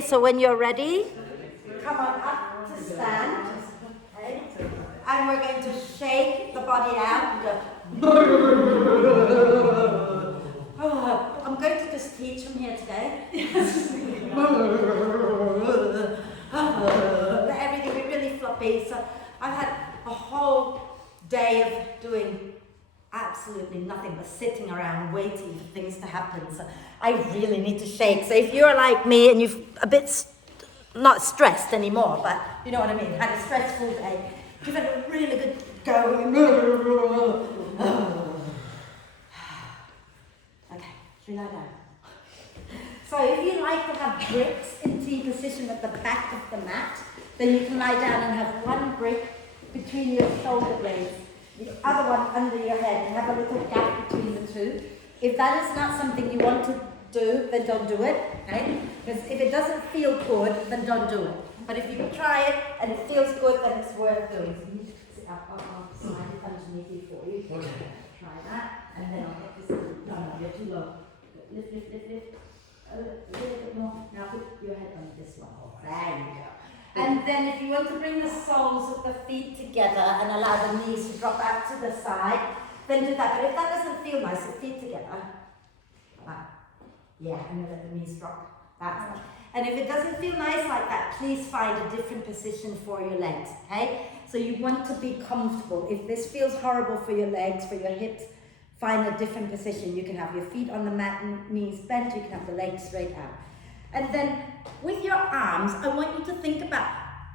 So when you're ready, come on up to stand, okay? And we're going to shake the body out and go. I'm going to just teach from here today. Let everything be really floppy. So I've had a whole day of doing absolutely nothing but sitting around waiting for things to happen. So I really need to shake. So if you're like me and you've a bit not stressed anymore, but you know what I mean, had a stressful day, give it a really good go. Okay, should we lie down? So if you like to have bricks in T position at the back of the mat, then you can lie down and have one brick between your shoulder blades, the other one under your head, and have a little gap between the two. If that is not something you want to do, then don't do it, okay? Because if it doesn't feel good, then don't do it. But if you try it and it feels good, then it's worth doing. So you sit up, I'll slide it underneath you for you. Okay. Try that, and then I'll get this. No, you're too low. Lift, lift, lift, lift. A little bit more. Now put your head on this one. There you go. And then if you want to bring the soles of the feet together and allow the knees to drop out to the side, then do that. But if that doesn't feel nice, the feet together. Yeah, and then let the knees drop. That's it. And if it doesn't feel nice like that, please find a different position for your legs, okay? So you want to be comfortable. If this feels horrible for your legs, for your hips, find a different position. You can have your feet on the mat and knees bent. You can have the legs straight out. And then with your arms, I want you to think about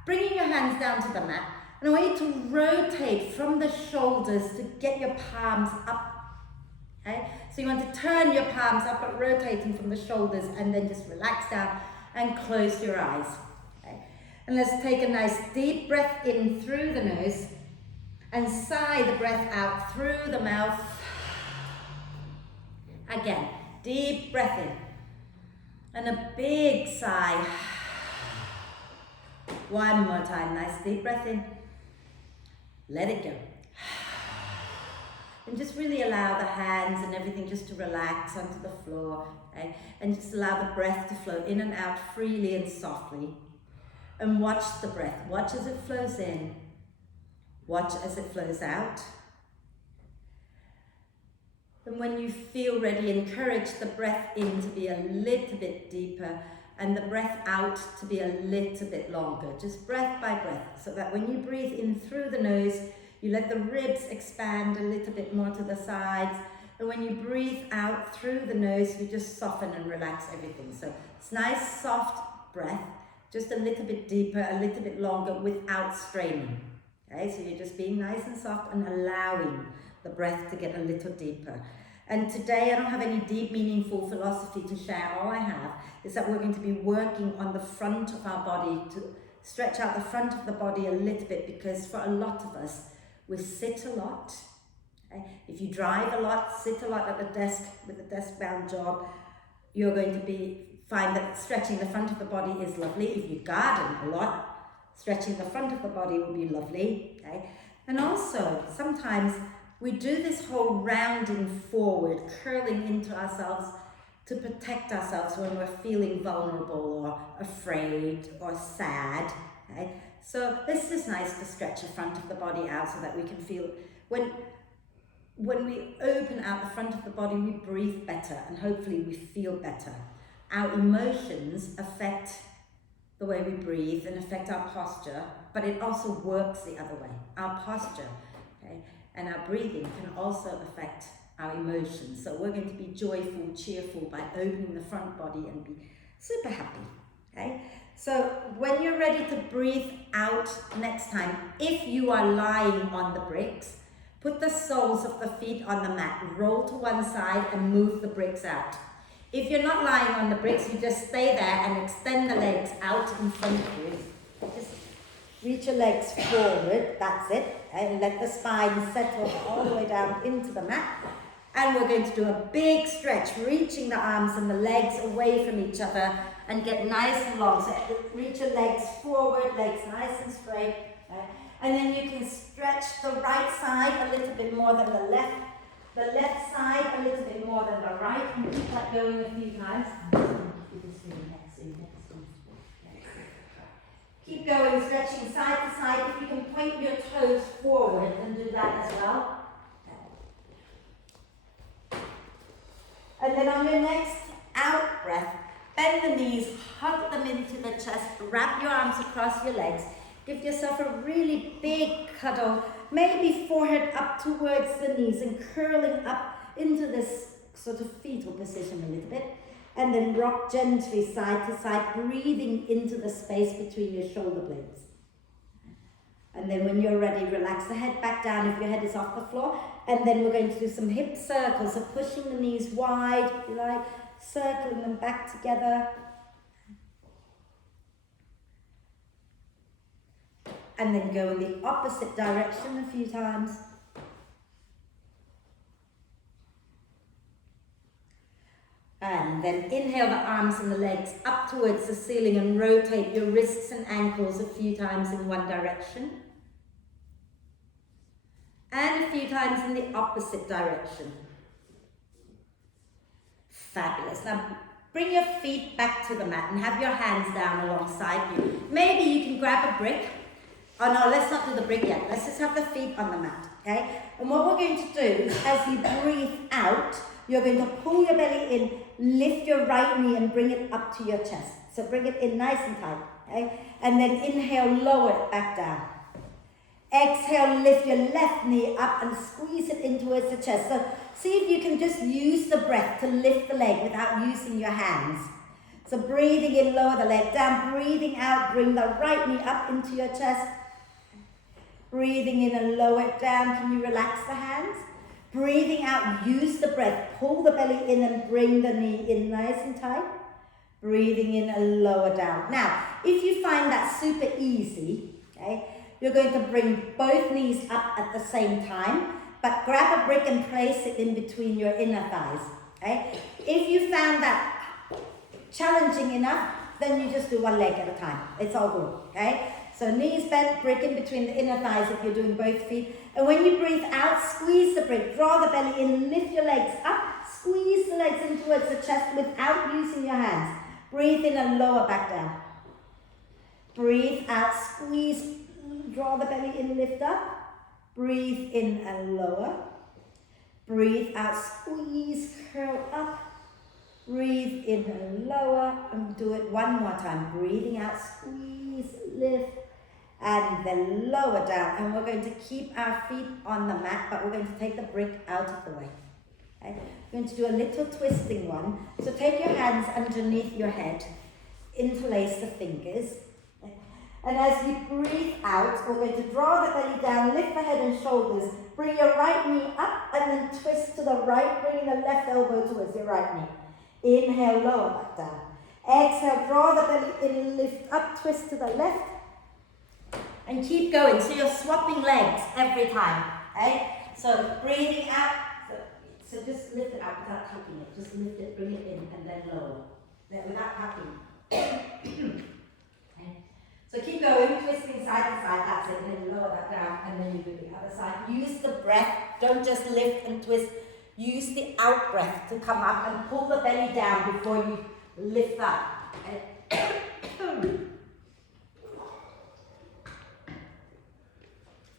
bringing your hands down to the mat. And I want you to rotate from the shoulders to get your palms up. Okay? So you want to turn your palms up, but rotating from the shoulders, and then just relax down and close your eyes. Okay? And let's take a nice deep breath in through the nose and sigh the breath out through the mouth. Again, deep breath in and a big sigh. One more time, nice deep breath in. Let it go. And just really allow the hands and everything just to relax onto the floor, okay? And just allow the breath to flow in and out freely and softly. And watch the breath. Watch as it flows in. Watch as it flows out. And when you feel ready, encourage the breath in to be a little bit deeper and the breath out to be a little bit longer, just breath by breath, so that when you breathe in through the nose, you let the ribs expand a little bit more to the sides. And when you breathe out through the nose, you just soften and relax everything. So it's nice, soft breath, just a little bit deeper, a little bit longer without straining. Okay, so you're just being nice and soft and allowing the breath to get a little deeper. And today I don't have any deep, meaningful philosophy to share. All I have is that we're going to be working on the front of our body to stretch out the front of the body a little bit, because for a lot of us, we sit a lot. Okay? If you drive a lot, sit a lot at the desk with a desk-bound job, you're going to find that stretching the front of the body is lovely. If you garden a lot, stretching the front of the body will be lovely. Okay? And also, sometimes we do this whole rounding forward, curling into ourselves to protect ourselves when we're feeling vulnerable or afraid or sad. Okay? So this is nice to stretch the front of the body out so that we can feel, when we open out the front of the body, we breathe better and hopefully we feel better. Our emotions affect the way we breathe and affect our posture, but it also works the other way. Our posture, okay, and our breathing can also affect our emotions. So we're going to be joyful, cheerful by opening the front body and be super happy, okay? So when you're ready to breathe out next time, if you are lying on the bricks, put the soles of the feet on the mat, roll to one side and move the bricks out. If you're not lying on the bricks, you just stay there and extend the legs out in front of you. Just reach your legs forward, that's it, and let the spine settle all the way down into the mat. And we're going to do a big stretch, reaching the arms and the legs away from each other and get nice and long. So reach your legs forward, legs nice and straight. And then you can stretch the right side a little bit more than the left side a little bit more than the right, and keep that going a few times. You can swing your neck so your neck is comfortable. stretching side to side. If you can point your toes forward and do that as well. And then on your next out breath, bend the knees, hug them into the chest, wrap your arms across your legs. Give yourself a really big cuddle, maybe forehead up towards the knees and curling up into this sort of fetal position a little bit. And then rock gently side to side, breathing into the space between your shoulder blades. And then when you're ready, relax the head back down if your head is off the floor. And then we're going to do some hip circles, so pushing the knees wide, if you like, circling them back together. And then go in the opposite direction a few times. And then inhale the arms and the legs up towards the ceiling and rotate your wrists and ankles a few times in one direction. And a few times in the opposite direction. Fabulous. Now bring your feet back to the mat and have your hands down alongside you. Maybe you can grab a brick. Oh no, let's not do the brick yet. Let's just have the feet on the mat, okay? And what we're going to do is as you breathe out, you're going to pull your belly in, lift your right knee and bring it up to your chest. So bring it in nice and tight, okay? And then inhale, lower it back down. Exhale, lift your left knee up and squeeze it in towards the chest. So see if you can just use the breath to lift the leg without using your hands. So breathing in, lower the leg down. Breathing out, bring the right knee up into your chest. Breathing in and lower it down. Can you relax the hands? Breathing out, use the breath. Pull the belly in and bring the knee in nice and tight. Breathing in and lower down. Now, if you find that super easy, okay, you're going to bring both knees up at the same time, but grab a brick and place it in between your inner thighs. Okay? If you found that challenging enough, then you just do one leg at a time. It's all good. Okay? So knees bent, brick in between the inner thighs if you're doing both feet. And when you breathe out, squeeze the brick, draw the belly in, lift your legs up, squeeze the legs in towards the chest without using your hands. Breathe in and lower back down. Breathe out, squeeze, draw the belly in, lift up. Breathe in and lower. Breathe out, squeeze, curl up. Breathe in and lower, and do it one more time. Breathing out, squeeze, lift, and then lower down. And we're going to keep our feet on the mat, but we're going to take the brick out of the way. Okay? We're going to do a little twisting one. So take your hands underneath your head, interlace the fingers. And as you breathe out, we're going to draw the belly down, lift the head and shoulders, bring your right knee up, and then twist to the right, bringing the left elbow towards your right knee. Inhale, lower back down. Exhale, draw the belly in, lift up, twist to the left. And keep going. So you're swapping legs every time. Okay? So breathing out. So just lift it out without tucking it. Just lift it, bring it in, and then lower. Then without tucking. Okay? So keep going, twisting side to side. That's it. And then lower that down, and then you do the other side. Use the breath. Don't just lift and twist. Use the out breath to come up and pull the belly down before you lift up.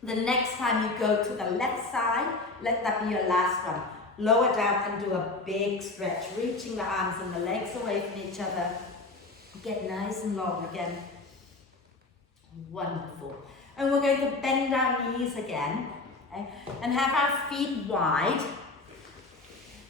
The next time you go to the left side, let that be your last one. Lower down and do a big stretch, reaching the arms and the legs away from each other. Get nice and long again. Wonderful. And we're going to bend our knees again, okay? And have our feet wide.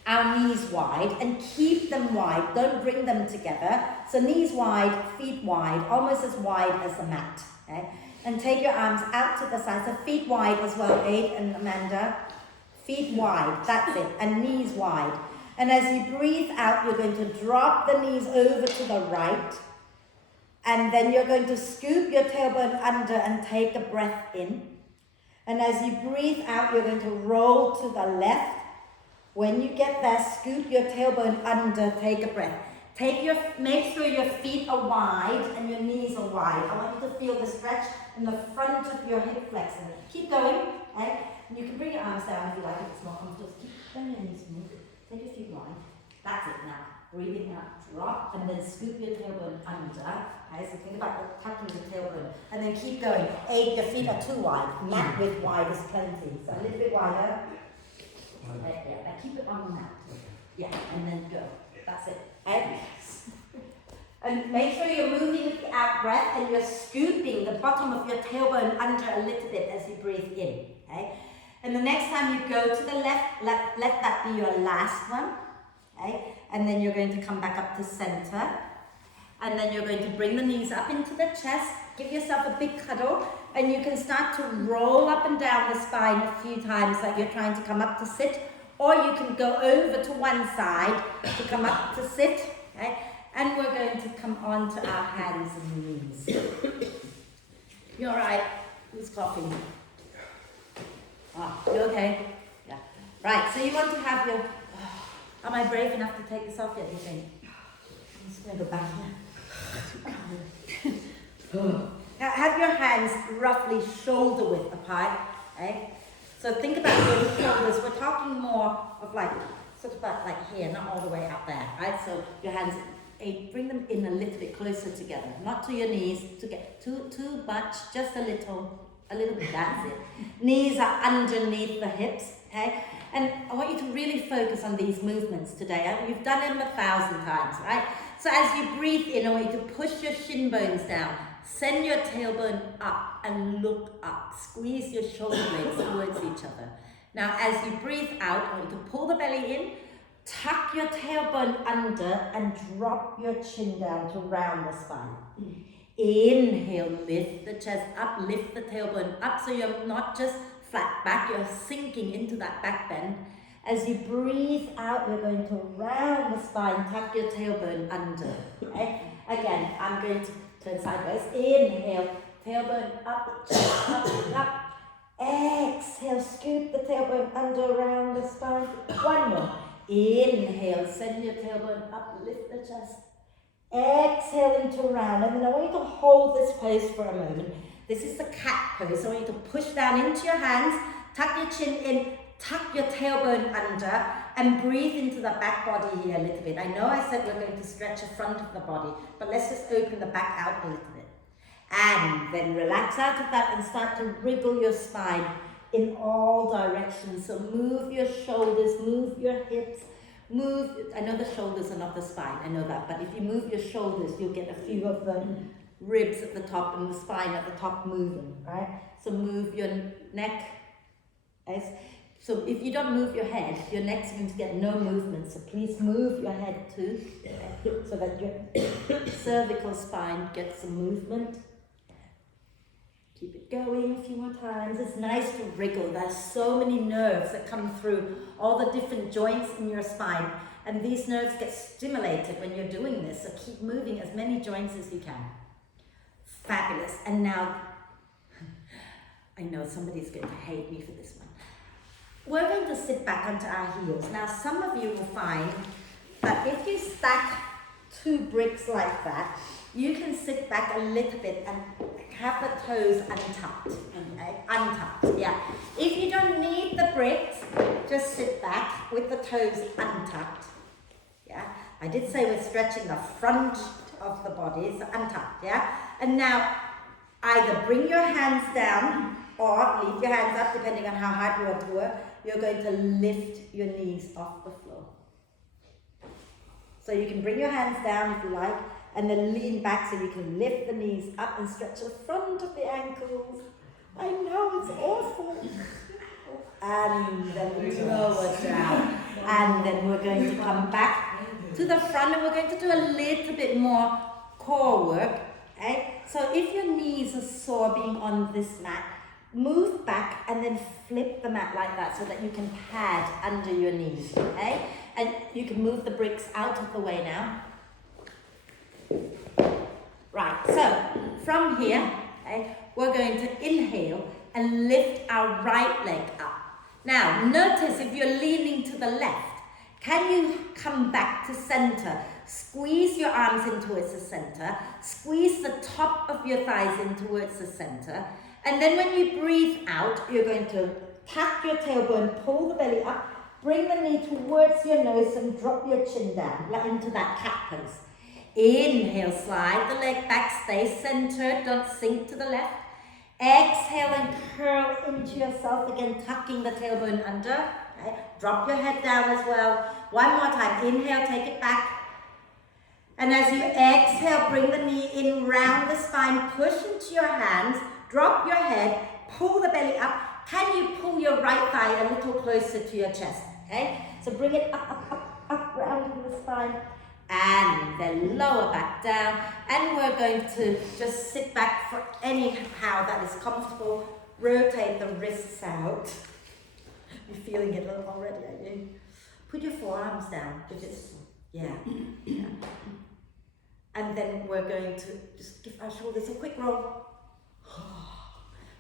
Our knees wide, and keep them wide. Don't bring them together. So knees wide, feet wide, almost as wide as the mat. Okay? And take your arms out to the side. So feet wide as well, Aid and Amanda. Feet wide, that's it, and knees wide. And as you breathe out, you're going to drop the knees over to the right. And then you're going to scoop your tailbone under and take a breath in. And as you breathe out, you're going to roll to the left. When you get there, scoop your tailbone under, take a breath. Make sure your feet are wide and your knees are wide. I want you to feel the stretch in the front of your hip flexor. Keep going, okay? And you can bring your arms down if you like, if it's more comfortable. Keep bending your knees, move. Take your feet wide. That's it now. breathing out, drop, and then scoop your tailbone under. Okay, so think about tucking the tailbone, and then keep going. Your feet are too wide. Mat width wide is plenty. So a little bit wider. Yeah, now keep it on the mat. Yeah, and then go. That's it. And make sure you're moving with the out breath and you're scooping the bottom of your tailbone under a little bit as you breathe in. Okay? And the next time you go to the left, let that be your last one. Okay? And then you're going to come back up to center. And then you're going to bring the knees up into the chest. Give yourself a big cuddle. And you can start to roll up and down the spine a few times like you're trying to come up to sit. Or you can go over to one side to come up to sit. Okay? And we're going to come on to our hands and knees. You all right? Who's coughing? Ah, you okay? Yeah. Right, so you want to have your... Am I brave enough to take this off yet, do you think? I'm just going to go back here. Now, have your hands roughly shoulder width apart. Okay? So think about your shoulders. We're talking more of like, sort of like here, not all the way up there. Right? So your hands... bring them in a little bit closer together, not to your knees, to get too much, just a little bit, that's it. Knees are underneath the hips, okay? And I want you to really focus on these movements today. You've done them 1,000 times, right? So as you breathe in, I want you to push your shin bones down, send your tailbone up and look up. Squeeze your shoulder blades towards each other. Now as you breathe out, I want you to pull the belly in, tuck your tailbone under and drop your chin down to round the spine. Inhale, lift the chest up, lift the tailbone up so you're not just flat back, you're sinking into that back bend. As you breathe out, you're going to round the spine, tuck your tailbone under. Okay? Again, I'm going to turn sideways. Inhale, tailbone up, up. Exhale, scoop the tailbone under, round the spine. One more. Inhale, send your tailbone up, lift the chest. Exhale into round, and then I want you to hold this pose for a moment. This is the cat pose. I want you to push down into your hands, tuck your chin in, tuck your tailbone under, and breathe into the back body here a little bit. I know I said we're going to stretch the front of the body, but let's just open the back out a little bit. And then relax out of that and start to wriggle your spine in all directions. So move your shoulders, move your hips, move, I know the shoulders are not the spine, I know that, but if you move your shoulders, you'll get a few of the ribs at the top and the spine at the top moving, right? So move your neck. So if you don't move your head, your neck's going to get no movement, so please move your head too, so that your cervical spine gets some movement. Keep it going a few more times. It's nice to wriggle. There's so many nerves that come through all the different joints in your spine, and these nerves get stimulated when you're doing this, so keep moving as many joints as you can. Fabulous. And now, I know somebody's going to hate me for this one. We're going to sit back onto our heels. Now, some of you will find that if you stack 2 bricks like that, you can sit back a little bit and have the toes untucked, okay? Untucked, yeah. If you don't need the bricks, just sit back with the toes untucked, yeah. I did say we're stretching the front of the body, so untucked, yeah. And now, either bring your hands down or leave your hands up, depending on how hard you want to work. You're going to lift your knees off the floor. So you can bring your hands down if you like, and then lean back so you can lift the knees up and stretch the front of the ankles. I know, it's awful. And then lower down. And then we're going to come back to the front, and we're going to do a little bit more core work. Okay? So if your knees are sore being on this mat, move back and then flip the mat like that so that you can pad under your knees. Okay? And you can move the bricks out of the way now. Right, so from here, okay, we're going to inhale and lift our right leg up. Now, notice if you're leaning to the left, can you come back to center? Squeeze your arms in towards the center. Squeeze the top of your thighs in towards the center. And then when you breathe out, you're going to tuck your tailbone, pull the belly up, Bring the knee towards your nose and drop your chin down, like into that cat pose. Inhale, slide the leg back, stay centered, don't sink to the left. Exhale and curl into yourself, again tucking the tailbone under. Okay. Drop your head down as well. One more time, inhale, take it back. And as you exhale, bring the knee in, round the spine, push into your hands, drop your head, pull the belly up. Can you pull your right thigh a little closer to your chest? Okay, so bring it up, round the spine, and then lower back down. And we're going to just sit back for anyhow that is comfortable. Rotate the wrists out. You're feeling it already, are you? Put your forearms down, if it's, yeah. And then we're going to just give our shoulders a quick roll.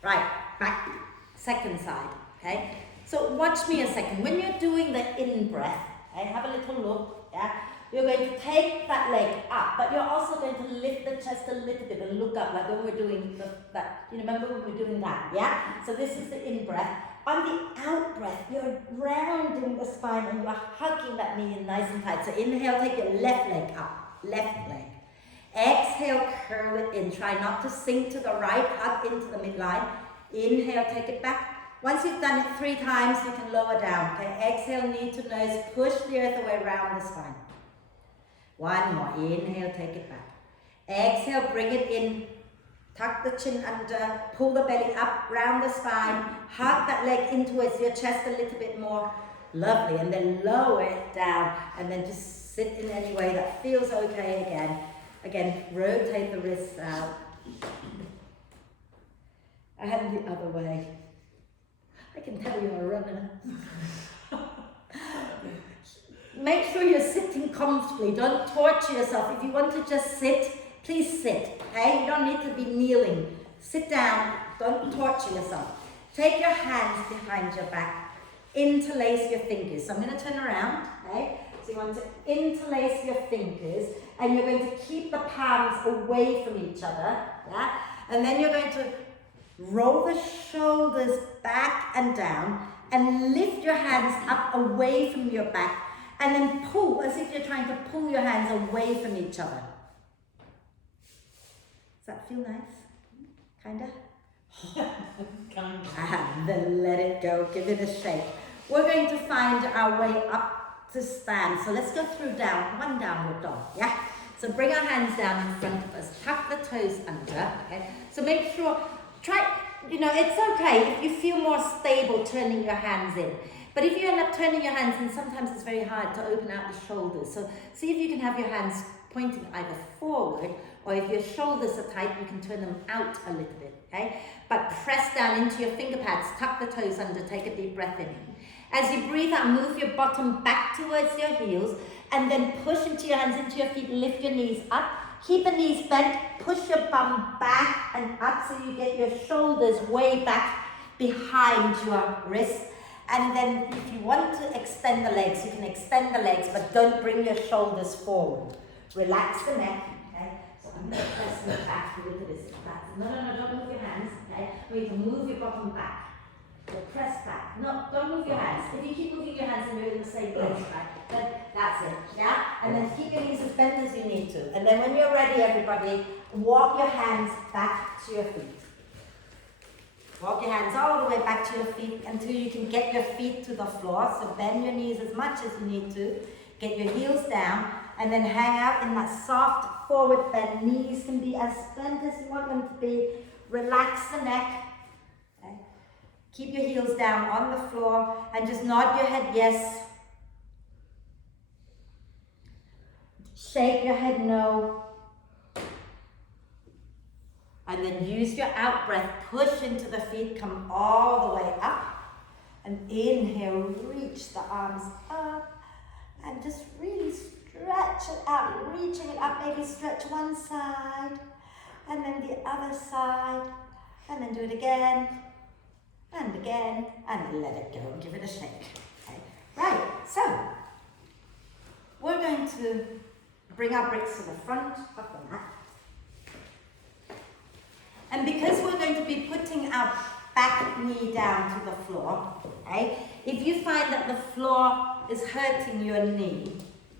Right, back, second side, okay? So watch me a second. When you're doing the in-breath, okay, have a little look, yeah? You're going to take that leg up, but you're also going to lift the chest a little bit and look up, like when we're doing that. You remember when we're doing that, yeah? So this is the in-breath. On the out-breath, you're rounding the spine and you're hugging that knee in nice and tight. So inhale, take your left leg up, left leg. Exhale, curl it in. Try not to sink to the right, hug into the midline. Inhale, take it back. Once you've done it 3 times, you can lower down. Okay, exhale, knee to nose, push the earth away around the spine. One more, inhale, take it back. Exhale, bring it in, tuck the chin under, pull the belly up, round the spine, hug that leg in towards your chest a little bit more. Lovely, and then lower it down, and then just sit in any way that feels okay again. Again, rotate the wrists out. And the other way. I can tell you're a runner. Make sure you're sitting comfortably. Don't torture yourself. If you want to just sit, please sit. Okay? You don't need to be kneeling. Sit down. Don't torture yourself. Take your hands behind your back. Interlace your fingers. So I'm going to turn around. Okay? So you want to interlace your fingers, and you're going to keep the palms away from each other. Yeah? And then you're going to roll the shoulders back and down and lift your hands up away from your back, and then pull as if you're trying to pull your hands away from each other. Does that feel nice? Kinda? And then let it go, give it a shake. We're going to find our way up to stand. So let's go through one downward dog, yeah? So bring our hands down in front of us, tuck the toes under, okay? So make sure, it's okay if you feel more stable turning your hands in. But if you end up turning your hands in, sometimes it's very hard to open out the shoulders. So see if you can have your hands pointing either forward, or if your shoulders are tight, you can turn them out a little bit, okay? But press down into your finger pads, tuck the toes under, take a deep breath in. As you breathe out, move your bottom back towards your heels, and then push into your hands, into your feet, lift your knees up. Keep the knees bent, push your bum back and up so you get your shoulders way back behind your wrists. And then if you want to extend the legs, you can extend the legs, but don't bring your shoulders forward. Relax the neck, okay? So I'm going to press the back a little bit. No, don't move your hands, okay? We can move your bottom back. So press back. No, don't move your hands. If you keep moving your hands and you're in the same place, right? Then that's it, yeah? And then keep your knees as bent as you need to. And then when you're ready, everybody, walk your hands back to your feet. Walk your hands all the way back to your feet until you can get your feet to the floor. So bend your knees as much as you need to. Get your heels down and then hang out in that soft forward bend. Knees can be as bent as you want them to be. Relax the neck. Okay. Keep your heels down on the floor and just nod your head yes. Shake your head no. And then use your out breath, push into the feet, come all the way up. And inhale, reach the arms up. And just really stretch it out, reaching it up, maybe stretch one side. And then the other side. And then do it again. And again. And then let it go and give it a shake. Okay. Right, so we're going to bring our bricks to the front of the mat. And because we're going to be putting our back knee down to the floor. Okay? If you find that the floor is hurting your knee,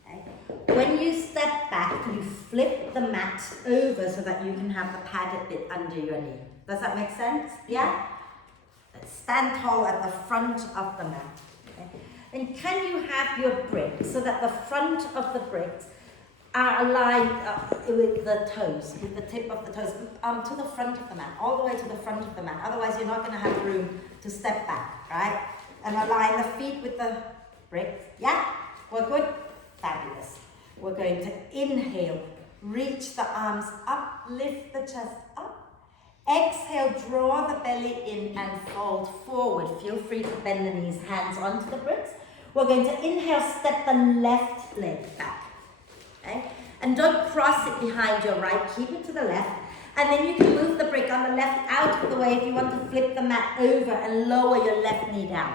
okay, when you step back, you flip the mat over so that you can have the padded bit under your knee. Does that make sense? Yeah? Stand tall at the front of the mat. Okay? And can you have your bricks so that the front of the bricks are aligned with the toes, with the tip of the toes, to the front of the mat, all the way to the front of the mat. Otherwise, you're not going to have room to step back, right? And align the feet with the bricks. Yeah? We're good? Fabulous. We're going to inhale, reach the arms up, lift the chest up. Exhale, draw the belly in and fold forward. Feel free to bend the knees, hands onto the bricks. We're going to inhale, step the left leg back. Okay? And don't cross it behind your right, keep it to the left. And then you can move the brick on the left out of the way if you want to flip the mat over and lower your left knee down.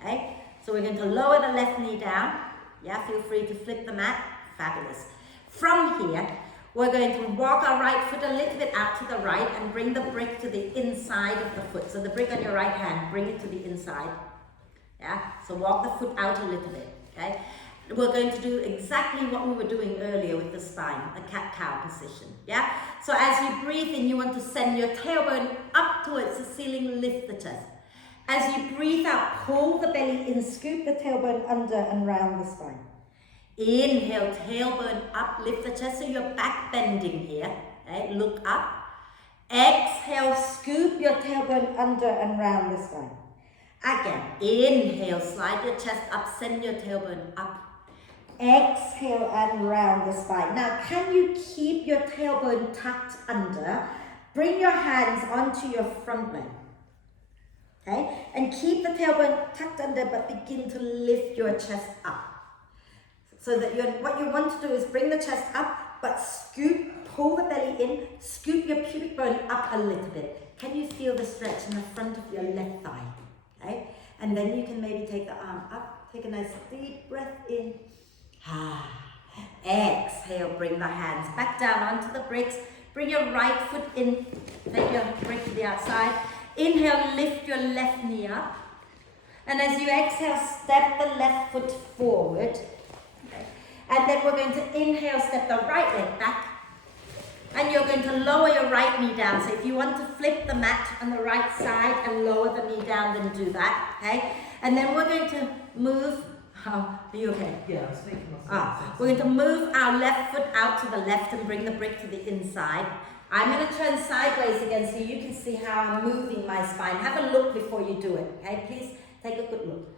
Okay? So we're going to lower the left knee down. Yeah, feel free to flip the mat. Fabulous. From here, we're going to walk our right foot a little bit out to the right and bring the brick to the inside of the foot. So the brick on your right hand, bring it to the inside. Yeah, so walk the foot out a little bit. Okay? We're going to do exactly what we were doing earlier with the spine, a cat-cow position. Yeah? So as you breathe in, you want to send your tailbone up towards the ceiling, lift the chest. As you breathe out, pull the belly in, scoop the tailbone under and round the spine. Inhale, tailbone up, lift the chest so you're back bending here. Okay? Look up. Exhale, scoop your tailbone under and round the spine. Again, inhale, slide your chest up, send your tailbone up. Exhale and round the spine. Now, can you keep your tailbone tucked under? Bring your hands onto your front leg. Okay? And keep the tailbone tucked under, but begin to lift your chest up. So that what you want to do is bring the chest up, but scoop, pull the belly in, scoop your pubic bone up a little bit. Can you feel the stretch in the front of your left thigh? Okay? And then you can maybe take the arm up, take a nice deep breath in. Exhale, bring the hands back down onto the bricks. Bring your right foot in, take your brick to the outside. Inhale, lift your left knee up. And as you exhale, step the left foot forward. And then we're going to inhale, step the right leg back. And you're going to lower your right knee down. So if you want to flip the mat on the right side and lower the knee down, then do that. Okay? And then we're going to move. Are you okay? Yeah, I was making myself. We're going to move our left foot out to the left and bring the brick to the inside. I'm going to turn sideways again so you can see how I'm moving my spine. Have a look before you do it. Okay? Please take a good look.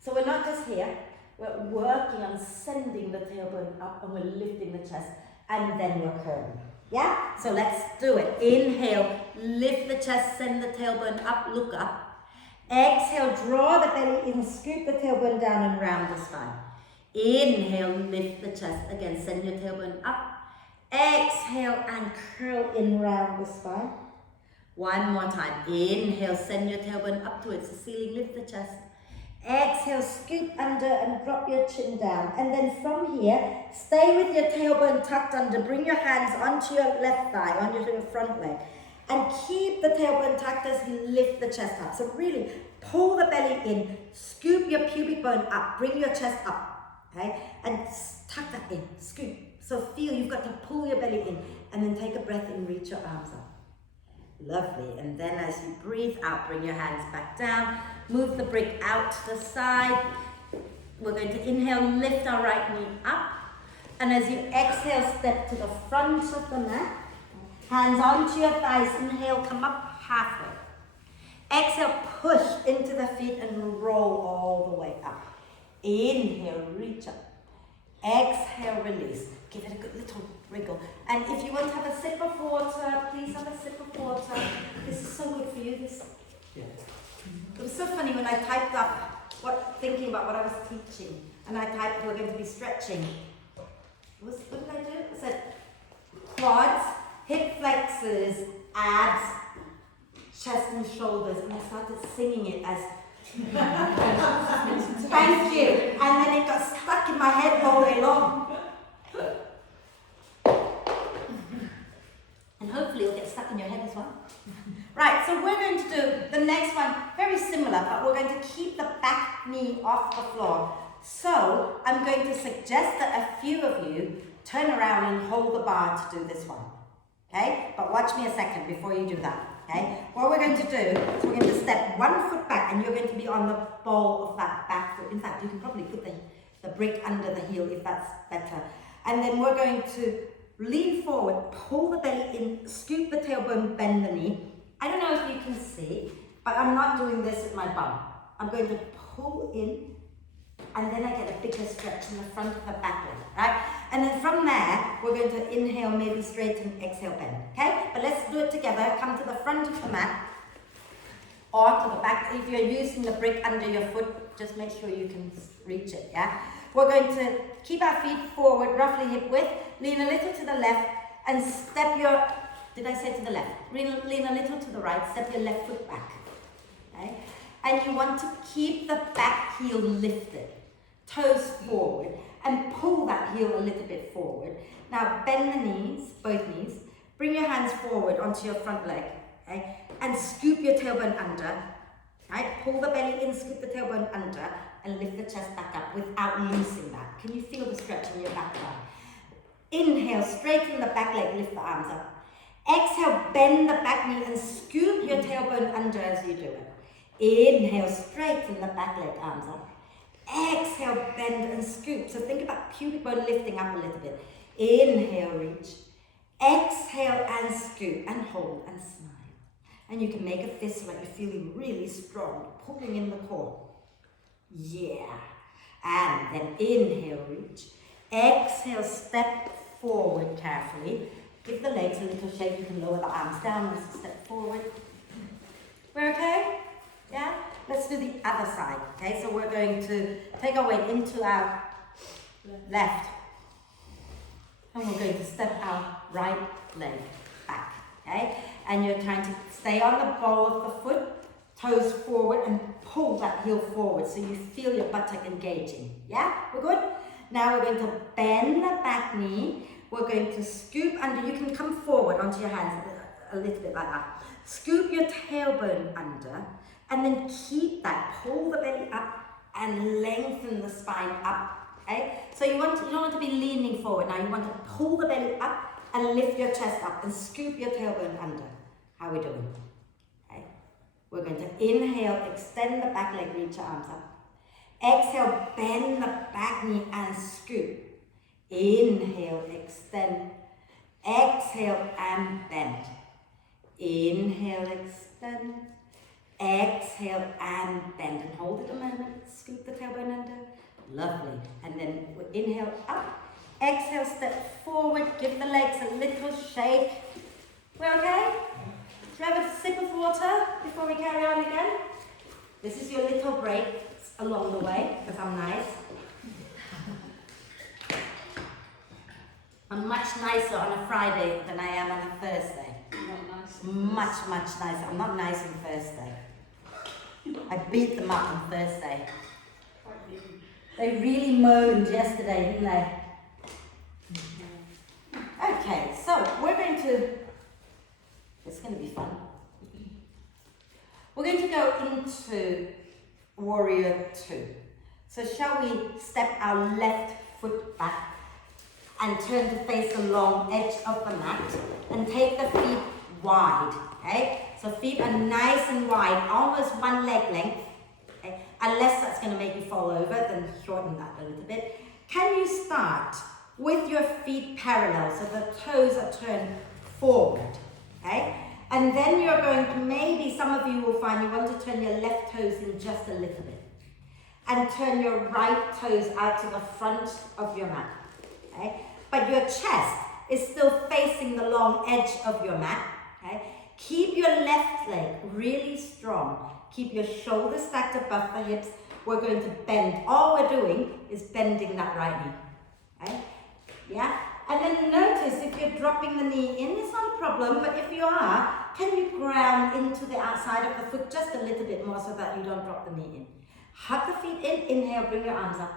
So we're not just here. We're working on sending the tailbone up and we're lifting the chest. And then we're curling. Yeah? So let's do it. Inhale, lift the chest, send the tailbone up, look up. Exhale, draw the belly in, scoop the tailbone down and round the spine. Inhale, lift the chest. Again, send your tailbone up. Exhale and curl in round the spine. One more time. Inhale, send your tailbone up towards the ceiling, lift the chest. Exhale, scoop under and drop your chin down. And then from here, stay with your tailbone tucked under. Bring your hands onto your left thigh, onto your front leg. And keep the tailbone tucked as you lift the chest up. So really, pull the belly in, scoop your pubic bone up, bring your chest up, okay? And tuck that in, scoop. So feel you've got to pull your belly in, and then take a breath in, reach your arms up. Lovely. And then as you breathe out, bring your hands back down, move the brick out to the side. We're going to inhale, lift our right knee up. And as you exhale, step to the front of the mat. Hands onto your thighs, inhale, come up halfway. Exhale, push into the feet and roll all the way up. Inhale, reach up. Exhale, release. Give it a good little wriggle. And if you want to have a sip of water, please have a sip of water. This is so good for you. Yeah. It was so funny when I typed up, thinking about what I was teaching, and I typed we're going to be stretching. What did I do? I said quads, hip flexors, abs, chest and shoulders, and I started singing it as thank you, and then it got stuck in my head all day long. And hopefully it'll get stuck in your head as well. Right, so we're going to do the next one, very similar, but we're going to keep the back knee off the floor. So I'm going to suggest that a few of you turn around and hold the bar to do this one. Okay, but watch me a second before you do that. Okay, what we're going to do is we're going to step 1 foot back and you're going to be on the ball of that back foot. In fact, you can probably put the brick under the heel if that's better. And then we're going to lean forward, pull the belly in, scoop the tailbone, bend the knee. I don't know if you can see, but I'm not doing this with my bum. I'm going to pull in and then I get a bigger stretch in the front of the back leg, right? And then from there, we're going to inhale, maybe straighten, exhale, bend, okay? But let's do it together. Come to the front of the mat or to the back. If you're using the brick under your foot, just make sure you can reach it, yeah? We're going to keep our feet forward, roughly hip width, lean a little to the left and step your, did I say to the left? Lean a little to the right, step your left foot back, okay? And you want to keep the back heel lifted, toes forward, and pull that heel a little bit forward. Now bend the knees, both knees, bring your hands forward onto your front leg, okay? And scoop your tailbone under, right? Pull the belly in, scoop the tailbone under, and lift the chest back up without loosening that. Can you feel the stretch in your back thigh? Inhale, straighten the back leg, lift the arms up. Exhale, bend the back knee and scoop your tailbone under as you do it. Inhale, straighten the back leg, arms up. Exhale, bend and scoop. So think about pubic bone lifting up a little bit. Inhale, reach. Exhale and scoop and hold and smile. And you can make a fist like you're feeling really strong, pulling in the core. Yeah. And then inhale, reach. Exhale, step forward carefully. Give the legs a little shake. You can lower the arms down as you step forward. We're okay? Yeah? Let's do the other side. Okay, so we're going to take our weight into our left. And we're going to step our right leg back. Okay? And you're trying to stay on the ball of the foot, toes forward, and pull that heel forward so you feel your buttock engaging. Yeah? We're good? Now we're going to bend the back knee. We're going to scoop under. You can come forward onto your hands a little bit like that. Scoop your tailbone under and then keep that. Pull the belly up and lengthen the spine up. Okay? So you don't want to be leaning forward now. You want to pull the belly up and lift your chest up and scoop your tailbone under. How are we doing? Okay? We're going to inhale, extend the back leg, reach your arms up. Exhale, bend the back knee and scoop. Inhale, extend. Exhale and bend. Inhale, extend. Exhale and bend. And hold it a moment. Scoop the tailbone under. Lovely. And then inhale up. Exhale, step forward. Give the legs a little shake. We're okay? Do you have a sip of water before we carry on again? This is your little break along the way, because I'm nice. I'm much nicer on a Friday than I am on a Thursday. Much nicer. I'm not nice on Thursday. I beat them up on Thursday. They really moaned yesterday, didn't they? Okay, so we're going to, it's going to be fun. We're going to go into Warrior 2. So shall we step our left foot back and turn to face the long edge of the mat and take the feet wide, okay? So feet are nice and wide, almost one leg length, okay? Unless that's going to make you fall over, then shorten that a little bit. Can you start with your feet parallel so the toes are turned forward, okay? And then you're going to, maybe some of you will find you want to turn your left toes in just a little bit. And turn your right toes out to the front of your mat, okay? But your chest is still facing the long edge of your mat, okay? Keep your left leg really strong. Keep your shoulders stacked above the hips. We're going to bend. All we're doing is bending that right knee, okay? Yeah? And then notice if you're dropping the knee in, it's not a problem, but if you are, can you ground into the outside of the foot just a little bit more so that you don't drop the knee in? Hug the feet in, inhale, bring your arms up.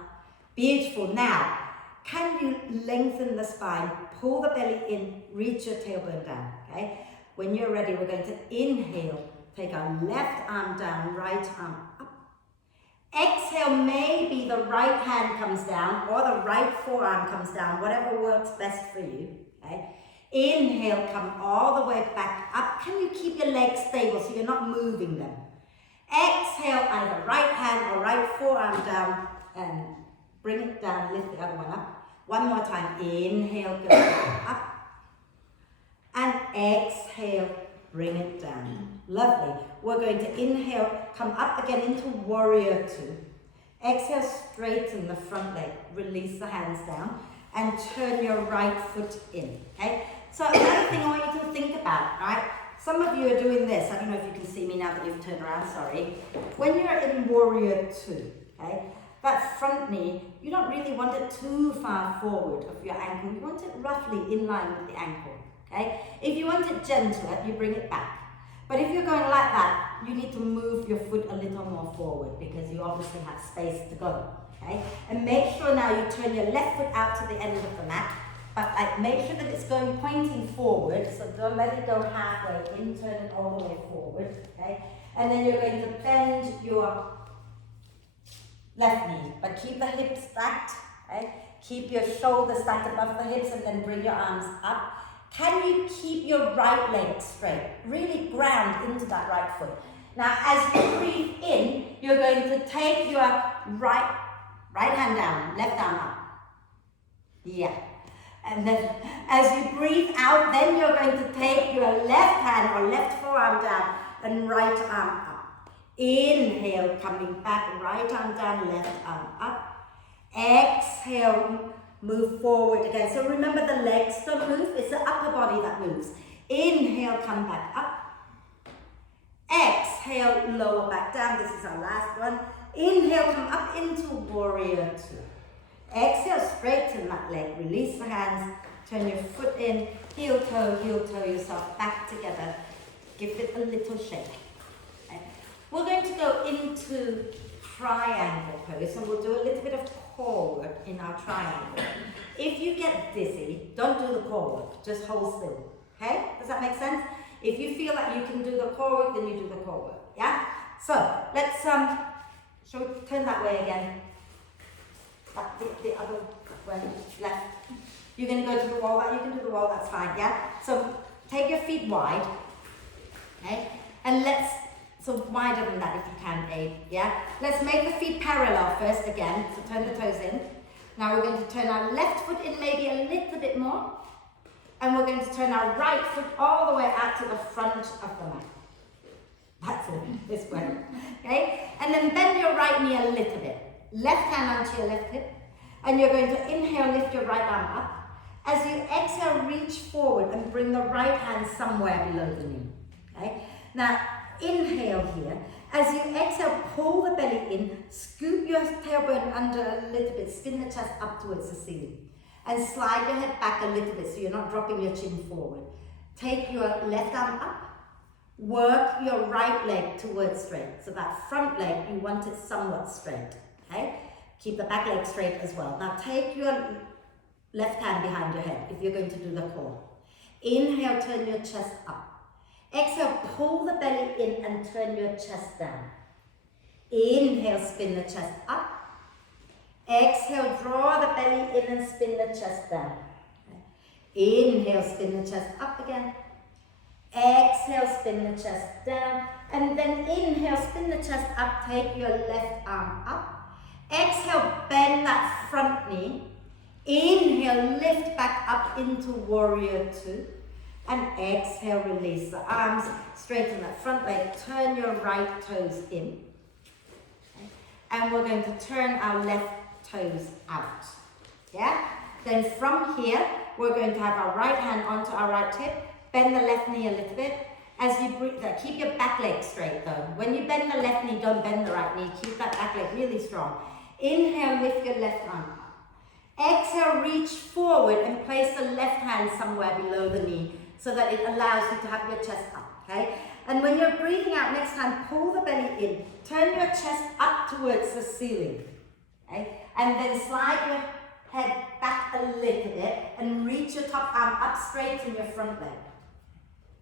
Beautiful. Now, can you lengthen the spine, pull the belly in, reach your tailbone down, okay? When you're ready, we're going to inhale. Take our left arm down, right arm up. Exhale, maybe the right hand comes down or the right forearm comes down, whatever works best for you. Okay? Inhale, come all the way back up. Can you keep your legs stable so you're not moving them? Exhale, either right hand or right forearm down and bring it down, lift the other one up. One more time, inhale, go up. And exhale, bring it down. Lovely. We're going to inhale, come up again into warrior two. Exhale, straighten the front leg, release the hands down, and turn your right foot in. Okay? So another thing I want you to think about, right? Some of you are doing this. I don't know if you can see me now that you've turned around, sorry. When you're in warrior two, okay, that front knee, you don't really want it too far forward of your ankle. You want it roughly in line with the ankle, okay? If you want it gentler, you bring it back. But if you're going like that, you need to move your foot a little more forward because you obviously have space to go, okay? And make sure now you turn your left foot out to the end of the mat, but make sure that it's going pointing forward, so don't let it go halfway in, turn it all the way forward, okay? And then you're going to bend your left knee, but keep the hips stacked, okay? Keep your shoulders stacked above the hips and then bring your arms up. Can you keep your right leg straight? Really ground into that right foot. Now, as you breathe in, you're going to take your right hand down, left arm up. Yeah. And then as you breathe out, then you're going to take your left hand or left forearm down and right arm up. Inhale, coming back, right arm down, left arm up. Exhale, move forward again. So remember, the legs don't move, it's the upper body that moves. Inhale, come back up. Exhale, lower back down. This is our last one. Inhale, come up into warrior two. Exhale, straighten that leg, release the hands, turn your foot in, heel toe yourself back together. Give it a little shake. Okay. We're going to go into triangle pose and we'll do a little bit of core work in our triangle. If you get dizzy, don't do the core work, just hold still. Okay? Does that make sense? If you feel like you can do the core work, then you do the core work. Yeah? So let's shall we turn that way again? Back the other way, left. You're going to go to the wall, you can do the wall, that's fine, yeah? So take your feet wide, okay? And so wider than that if you can, Abe, yeah? Let's make the feet parallel first again, so turn the toes in. Now we're going to turn our left foot in maybe a little bit more, and we're going to turn our right foot all the way out to the front of the mat. That's it, this way, okay? And then bend your right knee a little bit. Left hand onto your left hip, and you're going to inhale, lift your right arm up. As you exhale, reach forward and bring the right hand somewhere below the knee. Okay? Now, inhale here. As you exhale, pull the belly in, scoop your tailbone under a little bit, spin the chest up towards the ceiling, and slide your head back a little bit so you're not dropping your chin forward. Take your left arm up. Work your right leg towards straight. So that front leg, you want it somewhat straight. Okay? Keep the back leg straight as well. Now take your left hand behind your head if you're going to do the core. Inhale, turn your chest up. Exhale, pull the belly in and turn your chest down. Inhale, spin the chest up. Exhale, draw the belly in and spin the chest down. Inhale, spin the chest up again. Exhale, spin the chest down. And then inhale, spin the chest up, take your left arm up. Exhale, bend that front knee. Inhale, lift back up into warrior two. And exhale, release the arms, straighten that front leg, turn your right toes in. Okay. And we're going to turn our left toes out. Yeah? Then from here, we're going to have our right hand onto our right hip, bend the left knee a little bit. As you breathe, keep your back leg straight though. When you bend the left knee, don't bend the right knee. Keep that back leg really strong. Inhale, lift your left arm up. Exhale, reach forward and place the left hand somewhere below the knee so that it allows you to have your chest up, okay? And when you're breathing out next time, pull the belly in. Turn your chest up towards the ceiling, okay? And then slide your head back a little bit and reach your top arm up straight in your front leg.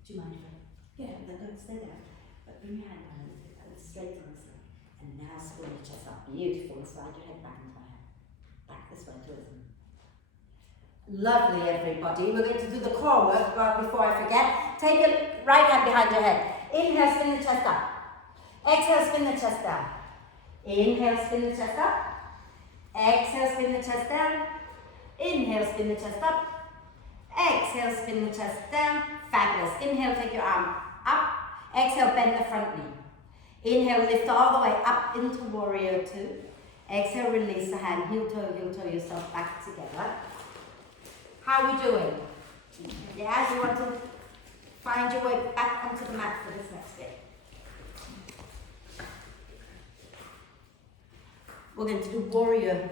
Do you mind if I Yeah, they're going to stay there. But bring your hand down and pull it straight on this way. And now swing your chest up. Beautiful. Slide your head back into my hand. Back this way towards me. Lovely, everybody. We're going to do the core work, but before I forget, take your right hand behind your head. Inhale, spin the chest up. Exhale, spin the chest down. Inhale, spin the chest up. Exhale, spin the chest down. Inhale, spin the chest up. Exhale, spin the chest down. Fabulous. Inhale, take your arm up. Exhale, bend the front knee. Inhale, lift all the way up into warrior two. Exhale, release the hand. Heel toe yourself back together. How are we doing? Yeah, you want to find your way back onto the mat for this next bit. We're going to do warrior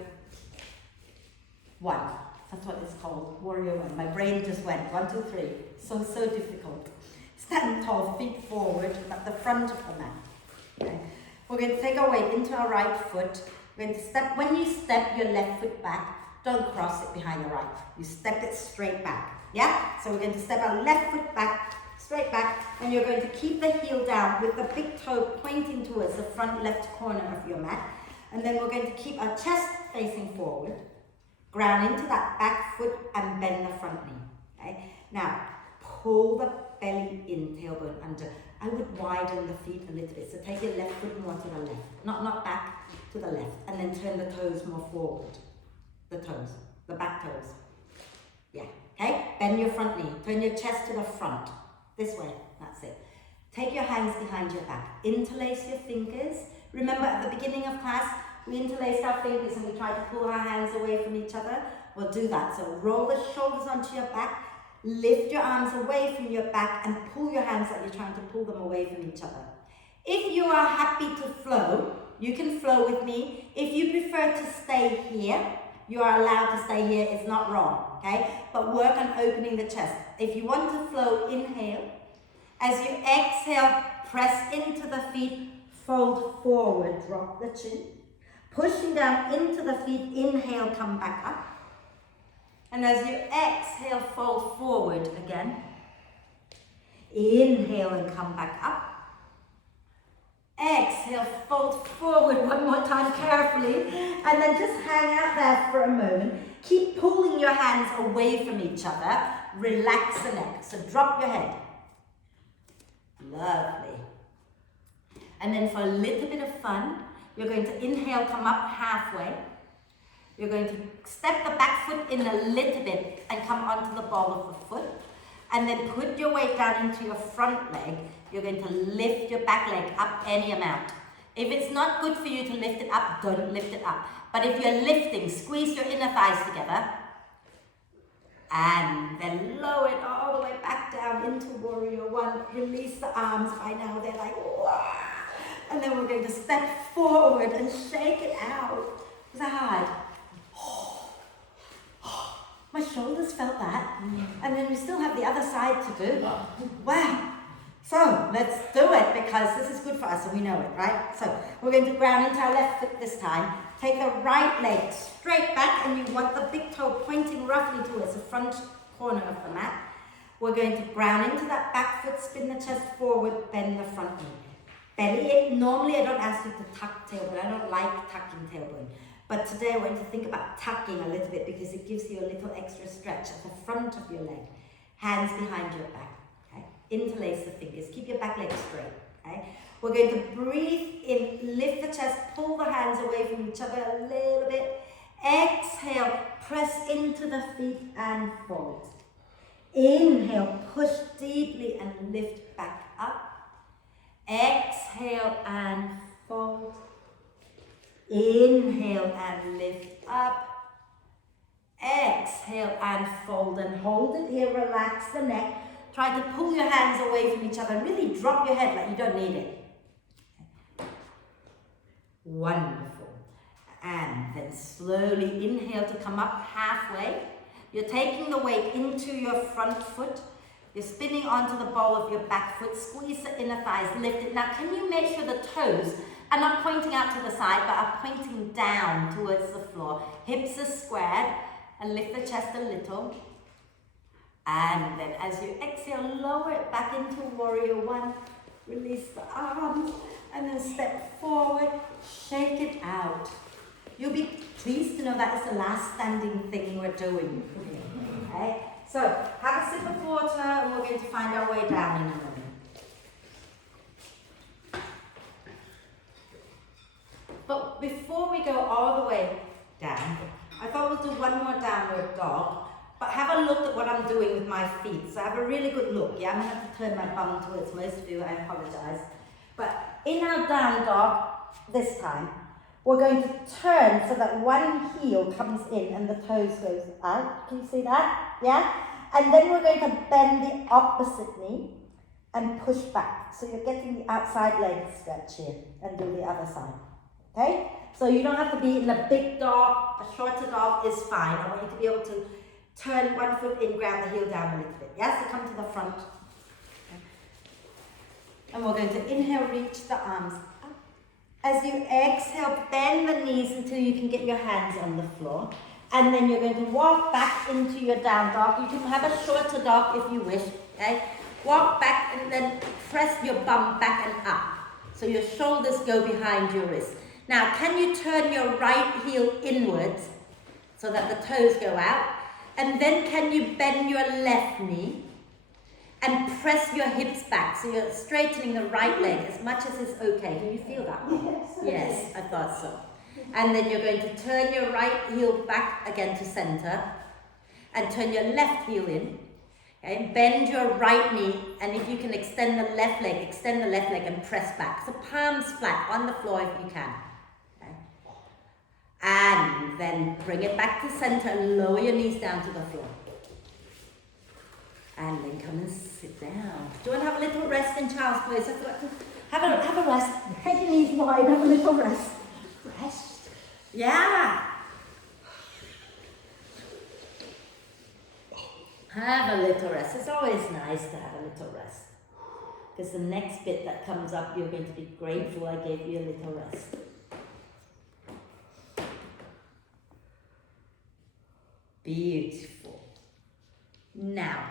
one. That's what it's called, warrior one. My brain just went 1, 2, 3. So difficult. Stand tall, feet forward at the front of the mat. Okay. We're going to take our weight into our right foot. We're going to step, when you step your left foot back, don't cross it behind the right. You step it straight back. Yeah? So we're going to step our left foot back, straight back, and you're going to keep the heel down with the big toe pointing towards the front left corner of your mat. And then we're going to keep our chest facing forward, ground into that back foot and bend the front knee. Okay? Now, pull the belly in, tailbone under. I would widen the feet a little bit. So take your left foot more to the left. Not back, to the left. And then turn the toes more forward. The toes, the back toes. Yeah, okay? Bend your front knee. Turn your chest to the front. This way, that's it. Take your hands behind your back. Interlace your fingers. Remember at the beginning of class, we interlaced our fingers and we tried to pull our hands away from each other. We'll do that. So roll the shoulders onto your back. Lift your arms away from your back and pull your hands like you're trying to pull them away from each other. If you are happy to flow, you can flow with me. If you prefer to stay here, you are allowed to stay here. It's not wrong, okay? But work on opening the chest. If you want to flow, inhale. As you exhale, press into the feet, fold forward, drop the chin. Pushing down into the feet, inhale, come back up. And as you exhale, fold forward again. Inhale and come back up. Exhale, fold forward one more time carefully. And then just hang out there for a moment. Keep pulling your hands away from each other. Relax the neck. So drop your head. Lovely. And then for a little bit of fun, you're going to inhale, come up halfway. You're going to step the back foot in a little bit and come onto the ball of the foot. And then put your weight down into your front leg. You're going to lift your back leg up any amount. If it's not good for you to lift it up, don't lift it up. But if you're lifting, squeeze your inner thighs together. And then lower it all the way back down into warrior one. Release the arms. By now they're like, whoa. And then we're going to step forward and shake it out. Was that hard? My shoulders felt that. And then we still have the other side to do. Wow. So let's do it because this is good for us and we know it, right? So we're going to ground into our left foot this time. Take the right leg straight back and you want the big toe pointing roughly towards the front corner of the mat. We're going to ground into that back foot, spin the chest forward, bend the front knee. Belly in. Normally I don't ask you to tuck tailbone. I don't like tucking tailbone. But today I want you to think about tucking a little bit because it gives you a little extra stretch at the front of your leg. Hands behind your back. Okay? Interlace the fingers. Keep your back leg straight. Okay? We're going to breathe in, lift the chest, pull the hands away from each other a little bit. Exhale, press into the feet and fold. Inhale, push deeply and lift back up. Exhale and fold. Inhale and lift up. Exhale and fold and hold it here. Relax the neck. Try to pull your hands away from each other. Really drop your head like you don't need it. Wonderful. And then slowly inhale to come up halfway. You're taking the weight into your front foot. You're spinning onto the ball of your back foot. Squeeze the inner thighs, lift it. Now can you make sure the toes are not pointing out to the side but are pointing down towards the floor. Hips are squared and lift the chest a little. And then as you exhale, lower it back into warrior one. Release the arms and then step forward, shake it out. You'll be pleased to know that is the last standing thing we're doing. Okay? So, have a sip of water and we're going to find our way down in a moment. But before we go all the way down, I thought we'll do one more downward dog. But have a look at what I'm doing with my feet. So have a really good look. Yeah, I'm going to have to turn my bum towards most of you. I apologize. But in our down dog, this time, we're going to turn so that one heel comes in and the toes goes out. Can you see that? Yeah? And then we're going to bend the opposite knee and push back. So you're getting the outside leg stretch here and do the other side. Okay? So you don't have to be in a big dog. A shorter dog is fine. I want you to be able to turn one foot in, grab the heel down a little bit. Yes, so come to the front. And we're going to inhale, reach the arms up. As you exhale, bend the knees until you can get your hands on the floor. And then you're going to walk back into your down dog. You can have a shorter dog if you wish. Okay? Walk back and then press your bum back and up. So your shoulders go behind your wrists. Now, can you turn your right heel inwards so that the toes go out? And then can you bend your left knee and press your hips back so you're straightening the right leg as much as is okay. Can you feel that? Yes, I thought so. And then you're going to turn your right heel back again to center and turn your left heel in. Okay? Bend your right knee, and if you can extend the left leg and press back. So palms flat on the floor if you can. And then bring it back to center and lower your knees down to the floor. And then come and sit down. Do you want to have a little rest in child's pose? Have a rest. Take your knees wide, have a little rest. Rest. Yeah. Have a little rest. It's always nice to have a little rest. Because the next bit that comes up, you're going to be grateful I gave you a little rest. Beautiful. Now,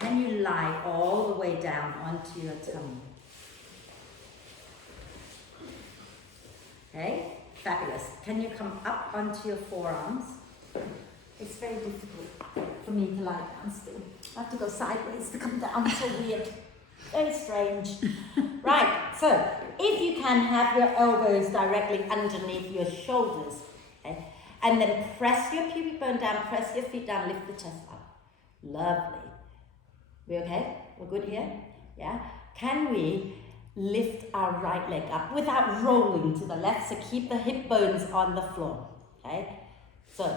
can you lie all the way down onto your tummy? Okay, fabulous. Can you come up onto your forearms? It's very difficult for me to lie down still. I have to go sideways to come down, so weird. Very strange. Right, so if you can have your elbows directly underneath your shoulders, okay? And then press your pubic bone down, press your feet down, lift the chest up. Lovely. We okay? We're good here? Yeah? Can we lift our right leg up without rolling to the left? So keep the hip bones on the floor. Okay? So,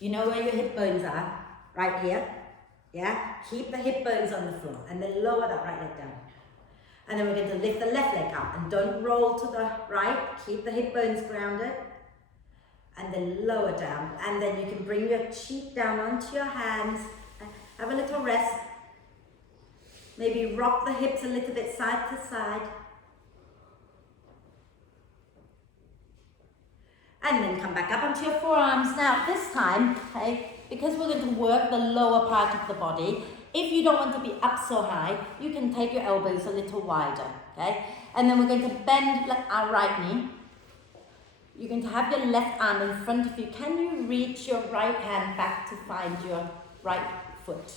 you know where your hip bones are? Right here. Yeah? Keep the hip bones on the floor and then lower that right leg down. And then we're going to lift the left leg up and don't roll to the right. Keep the hip bones grounded. And then lower down, and then you can bring your cheek down onto your hands, have a little rest, maybe rock the hips a little bit side to side, and then come back up onto your forearms. Now this time, okay, because we're going to work the lower part of the body, if you don't want to be up so high, you can take your elbows a little wider, okay, and then we're going to bend our right knee. You're going to have your left arm in front of you. Can you reach your right hand back to find your right foot?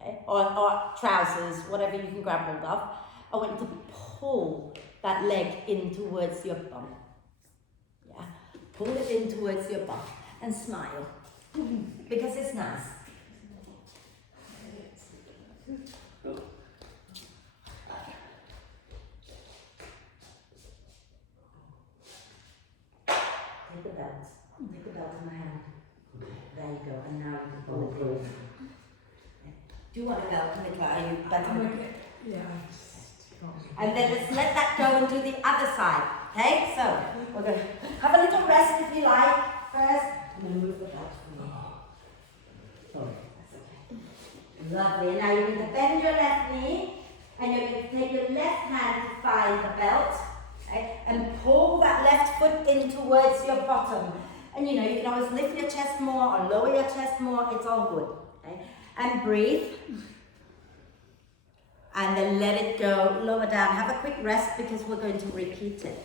Okay? Or trousers, whatever you can grab hold of. I want you to pull that leg in towards your bum. Yeah? Pull it in towards your bum and smile. Because it's nice. Take the belt. Take the belt in my hand. There you go. And now you can pull it through. Do you want a belt, Nicola? Are you better? Yeah. And then let's let that go and do the other side. Okay? So, we're going to have a little rest if you like. First, I'm going to move the belt for you. Oh, that's okay. Lovely. And now you're going to bend your left knee. And you're going to take your left hand to find the belt. Okay? And pull that left foot in towards your bottom. And you know, you can always lift your chest more or lower your chest more. It's all good. Okay? And breathe. And then let it go, lower down. Have a quick rest because we're going to repeat it.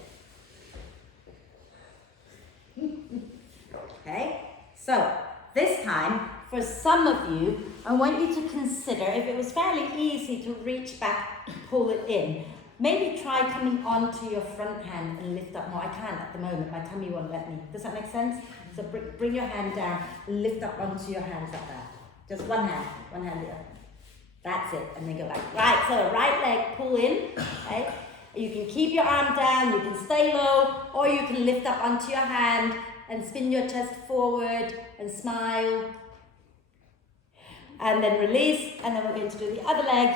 Okay, so this time, for some of you, I want you to consider, if it was fairly easy to reach back, pull it in, maybe try coming onto your front hand and lift up more. I can't at the moment, my tummy won't let me. Does that make sense? So bring your hand down, lift up onto your hands like that. Just one hand the other. That's it, and then go back. Right, so right leg, pull in, okay? You can keep your arm down, you can stay low, or you can lift up onto your hand and spin your chest forward and smile. And then release, and then we're going to do the other leg.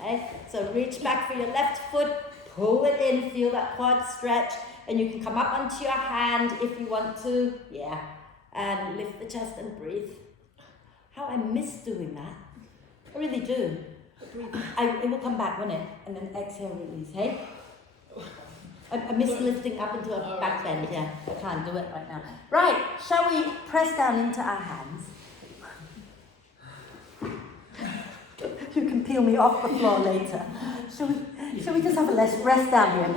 Okay? So reach back for your left foot, pull it in, feel that quad stretch, and you can come up onto your hand if you want to. Yeah. And lift the chest and breathe. How I miss doing that. I really do. It will come back, won't it? And then exhale, release, hey? I miss lifting up into a back bend, yeah. I can't do it right now. Right, shall we press down into our hands? You can peel me off the floor later. Shall we just have a rest down here?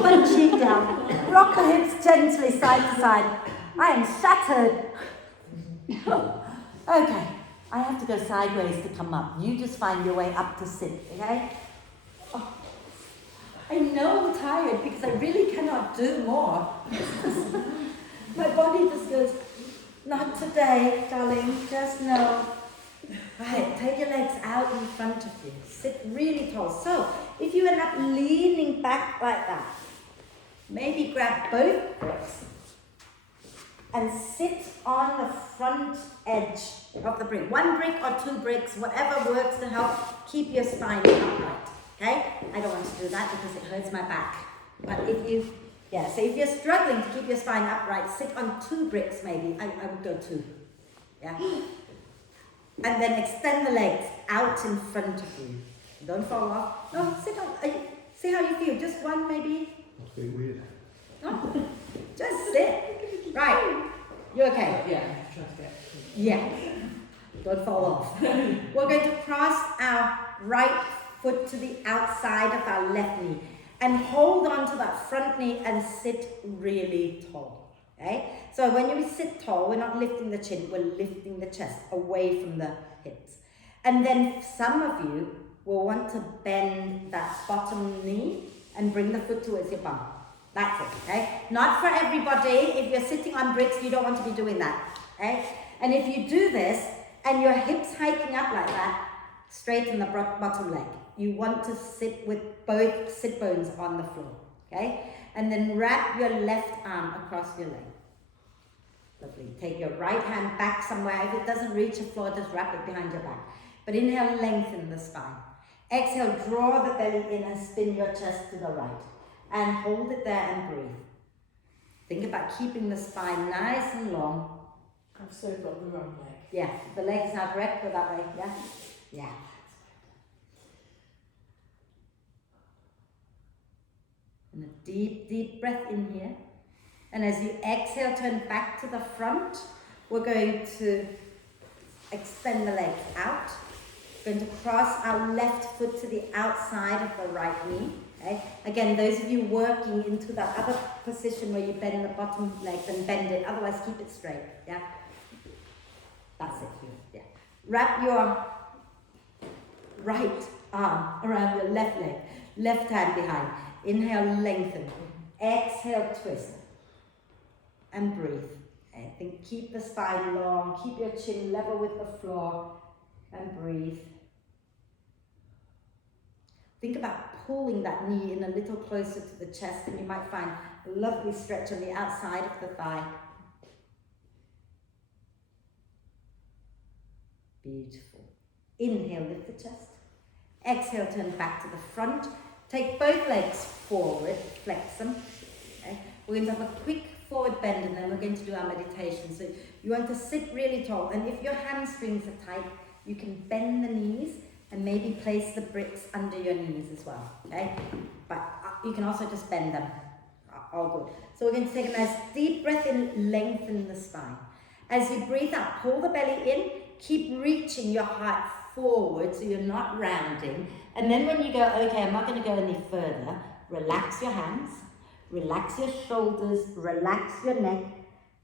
One cheek down. Rock the hips gently side to side. I am shattered. Okay, I have to go sideways to come up. You just find your way up to sit, okay? Oh. I know I'm tired because I really cannot do more. My body just goes, not today, darling, just no. Right, take your legs out in front of you. Sit really tall. So, if you end up leaning back like that, maybe grab both bricks and sit on the front edge of the brick. One brick or two bricks, whatever works to help keep your spine upright. Okay? I don't want to do that because it hurts my back. But so if you're struggling to keep your spine upright, sit on two bricks maybe. I would go two. Yeah? And then extend the legs out in front of you. Don't fall off. No, sit on. See how you feel. Just one maybe. That's a bit weird. No, just sit. Right. You okay? Yeah, I'm trying to get. Yeah. Don't fall off. We're going to cross our right foot to the outside of our left knee and hold on to that front knee and sit really tall. Okay? So when you sit tall, we're not lifting the chin, we're lifting the chest away from the hips. And then some of you will want to bend that bottom knee and bring the foot towards your bum. That's it, okay? Not for everybody. If you're sitting on bricks, you don't want to be doing that, okay? And if you do this and your hips hiking up like that, straighten the bottom leg. You want to sit with both sit bones on the floor, okay? And then wrap your left arm across your leg. Lovely. Take your right hand back somewhere. If it doesn't reach the floor, just wrap it behind your back. But inhale, lengthen the spine. Exhale, draw the belly in and spin your chest to the right. And hold it there and breathe. Think about keeping the spine nice and long. I've so got the wrong leg. Yeah, the legs now correct, go that way, yeah? Yeah. And a deep, deep breath in here. And as you exhale, turn back to the front. We're going to extend the legs out. We're going to cross our left foot to the outside of the right knee. Okay? Again, those of you working into that other position where you bend the bottom leg, then bend it. Otherwise, keep it straight. Yeah? That's it. Yeah. Wrap your right arm around your left leg. Left hand behind. Inhale, lengthen. Exhale, twist. And breathe. Okay. Then keep the spine long. Keep your chin level with the floor. And breathe. Think about pulling that knee in a little closer to the chest, and you might find a lovely stretch on the outside of the thigh. Beautiful. Inhale, lift the chest. Exhale, turn back to the front. Take both legs forward, flex them. Okay. We're going to have a quick forward bend and then we're going to do our meditation. So you want to sit really tall, and if your hamstrings are tight, you can bend the knees and maybe place the bricks under your knees as well, okay? But you can also just bend them, all good. So we're going to take a nice deep breath in, lengthen the spine. As you breathe out, pull the belly in, keep reaching your heart forward so you're not rounding. And then when you go, okay, I'm not going to go any further, relax your hands, relax your shoulders, relax your neck,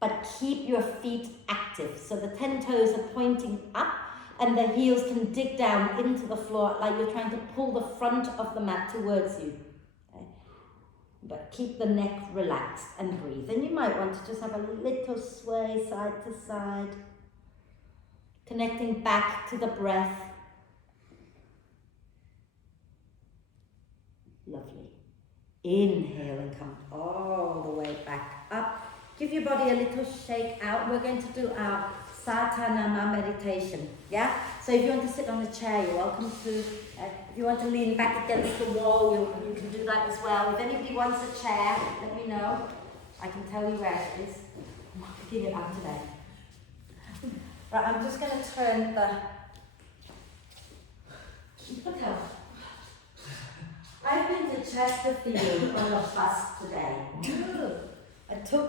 but keep your feet active. So the 10 toes are pointing up and the heels can dig down into the floor like you're trying to pull the front of the mat towards you. Okay? But keep the neck relaxed and breathe. And you might want to just have a little sway side to side, connecting back to the breath. Lovely. Inhale and come all the way back up. Give your body a little shake out. We're going to do our Satanama meditation. Yeah? So if you want to sit on a chair, you're welcome to. If you want to lean back against the wall, you can do that as well. If anybody wants a chair, let me know. I can tell you where it is. I'm not picking it up today. Right, I'm just going to turn the... Look out. I've been to Chesterfield on a bus today. I took,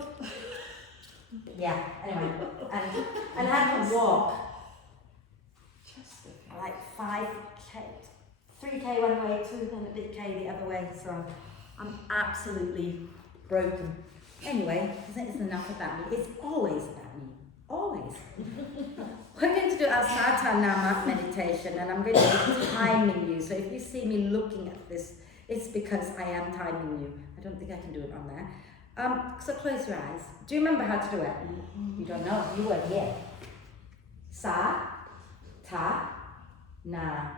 yeah, anyway, and I had to walk like 5K, 3K one way, 2 and a bit K the other way, so I'm absolutely broken. Anyway, it's enough about me. It's always about me, always. We're going to do our Satanama meditation, and I'm going to be timing you, so if you see me looking at this, it's because I am timing you. I don't think I can do it on there. So close your eyes. Do you remember how to do it? You don't know. You weren't here. Sa, ta, na,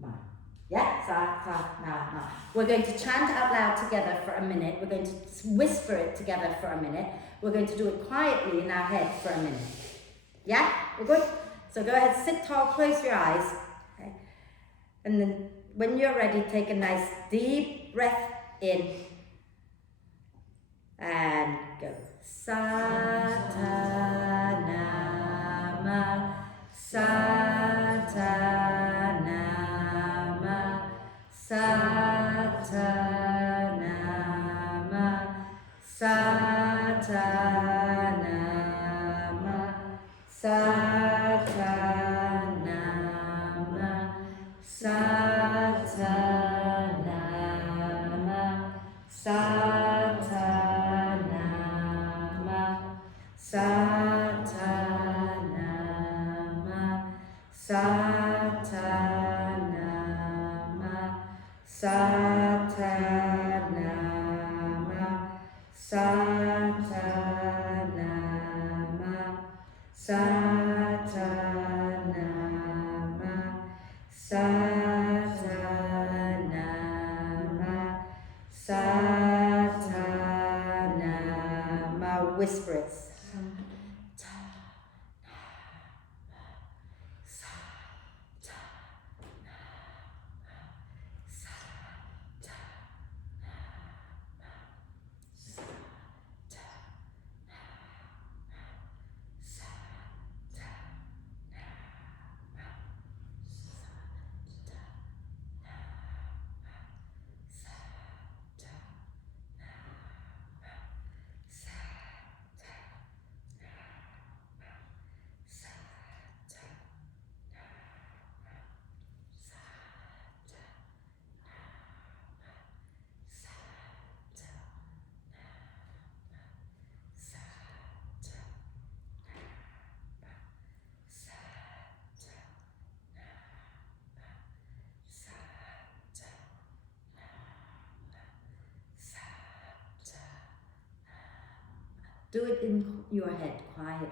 ma. Yeah? Sa, ta, na, ma. We're going to chant out loud together for a minute. We're going to whisper it together for a minute. We're going to do it quietly in our head for a minute. Yeah? We're good? So go ahead, sit tall, close your eyes. Okay? And then when you're ready, take a nice deep breath in. And go. Satanama, Satanama, Satanama, Satanama, Satanama, Satanama, Satanama, Satanama, Satanama, Satanama, Satanama, Satanama, Satanama, Satanama. Whisper it. Do it in your head quietly.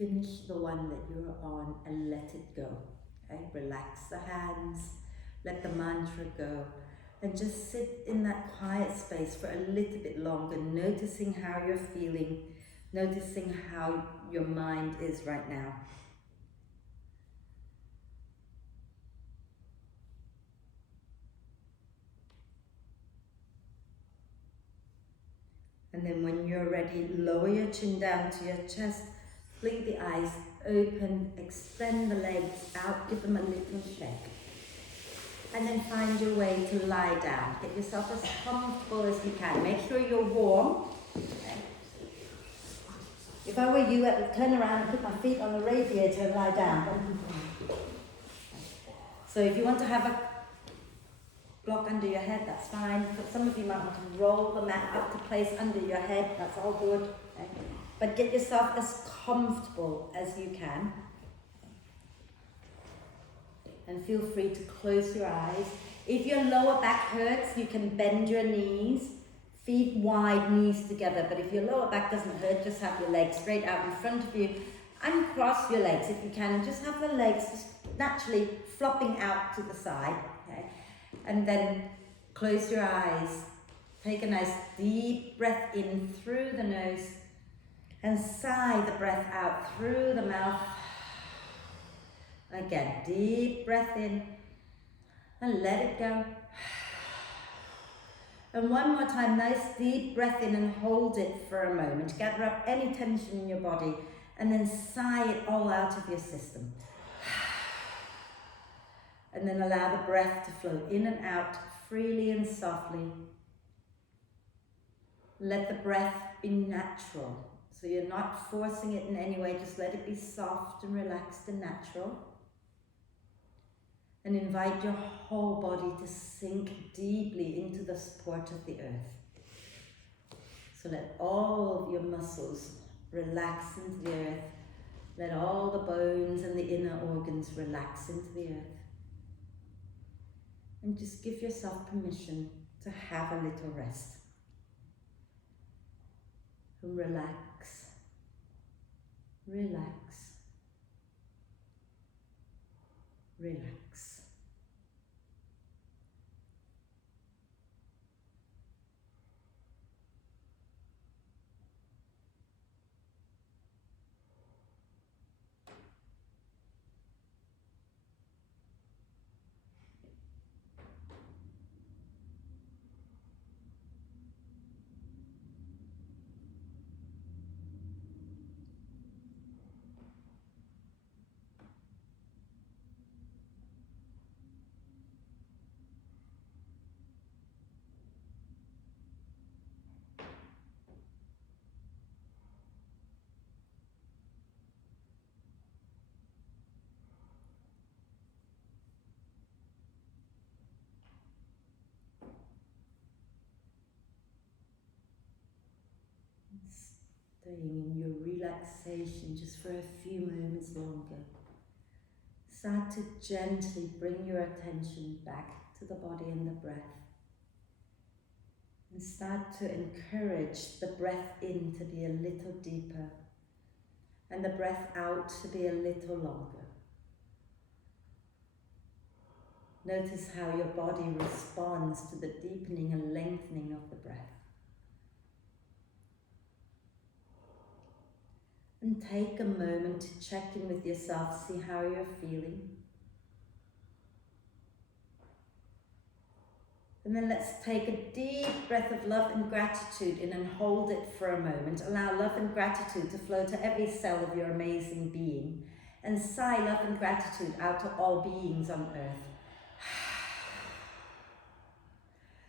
finish the one that you're on and let it go. Okay? Relax the hands, let the mantra go, and just sit in that quiet space for a little bit longer, noticing how you're feeling, noticing how your mind is right now. And then when you're ready, lower your chin down to your chest, blink the eyes open, extend the legs out, give them a little shake. And then find your way to lie down. Get yourself as comfortable as you can. Make sure you're warm. Okay. If I were you, I would turn around and put my feet on the radiator and lie down. So if you want to have a block under your head, that's fine. But some of you might want to roll the mat up to place under your head. That's all good. Okay. But get yourself as comfortable as you can. And feel free to close your eyes. If your lower back hurts, you can bend your knees, feet wide, knees together. But if your lower back doesn't hurt, just have your legs straight out in front of you and cross your legs if you can. And just have the legs just naturally flopping out to the side. Okay? And then close your eyes. Take a nice deep breath in through the nose and sigh the breath out through the mouth. Again, deep breath in and let it go. And one more time, nice deep breath in and hold it for a moment. Gather up any tension in your body and then sigh it all out of your system. And then allow the breath to flow in and out freely and softly. Let the breath be natural. So you're not forcing it in any way, just let it be soft and relaxed and natural. And invite your whole body to sink deeply into the support of the earth. So let all of your muscles relax into the earth. Let all the bones and the inner organs relax into the earth. And just give yourself permission to have a little rest. Relax. Relax. Relax. Staying in your relaxation just for a few moments longer. Start to gently bring your attention back to the body and the breath. And start to encourage the breath in to be a little deeper and the breath out to be a little longer. Notice how your body responds to the deepening and lengthening of the breath. And take a moment to check in with yourself, see how you're feeling. And then let's take a deep breath of love and gratitude in and hold it for a moment. Allow love and gratitude to flow to every cell of your amazing being. And sigh love and gratitude out to all beings on earth.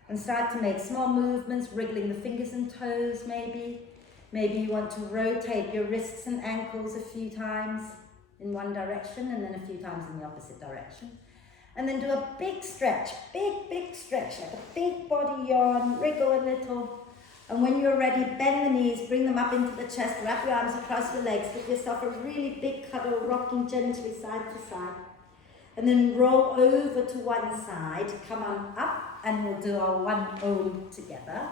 And start to make small movements, wriggling the fingers and toes maybe. Maybe you want to rotate your wrists and ankles a few times in one direction and then a few times in the opposite direction. And then do a big stretch, big stretch, like a big body yawn, wriggle a little. And when you're ready, bend the knees, bring them up into the chest, wrap your arms across your legs, give yourself a really big cuddle, rocking gently side to side. And then roll over to one side, come on up, and we'll do our one Om together.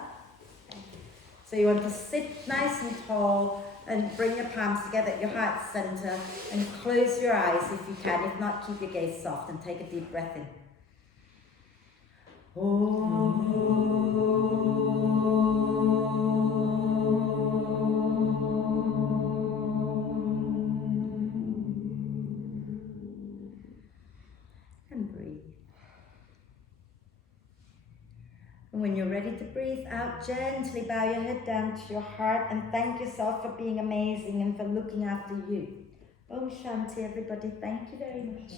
So you want to sit nice and tall and bring your palms together at your heart center and close your eyes if you can. If not, keep your gaze soft and take a deep breath in. And breathe. And when you're ready to breathe out, gently bow your head down to your heart and thank yourself for being amazing and for looking after you. Om Shanti, everybody. Thank you very much.